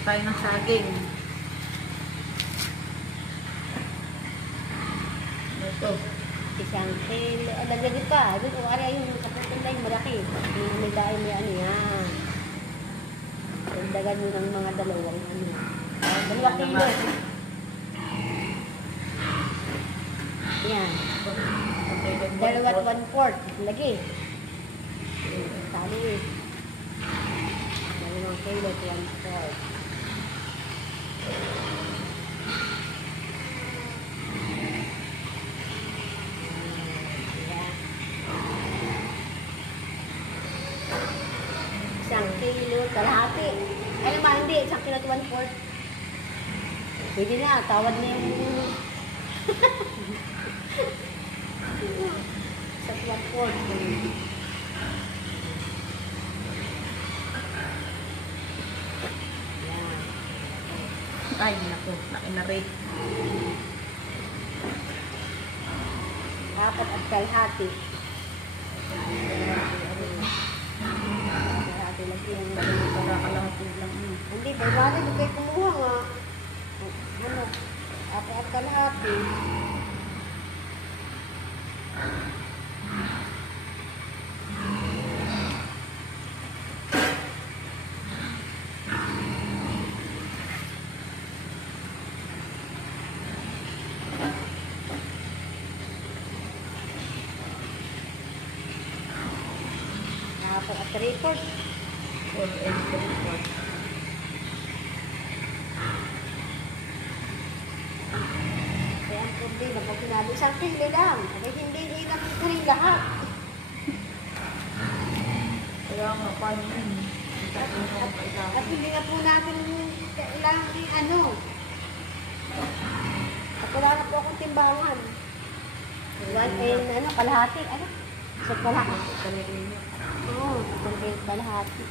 tayo ng saging. Ito. Isang kilo. Lagyan ka. Doon, o ari yung kaputin na yung malaki. May dahil may ano yan. Dagdagan mo ng mga dalawang ano. 2 kilo. Yan. 2 at 1/4. Lagi. Tali. 2 kilo at 1/4. Isang kilo, kalahati. Ay naman, hindi. 1 kilo at 1/4. Pwede na, tawad na yung... Sa 1/4. Yan. Ay, naku. Nakinari. 4 at kalahati. Kalahati lang yung Para kalahati lang. hindi, pero bakit hindi kayo kumuha nga? Ano? 4 at kalahati. Apat at 3/4. 4 and 3/4. Kaya ang problema, pag sinabi, 1 kilo lang. Ay hindi ilang ko rin lahat. Kaya nga, paano yun? At hindi nga po natin kailangan yung ano. At wala na po akong timbangan. Ano, kalahati. Ano? So, kalahati. Oo, kalahati.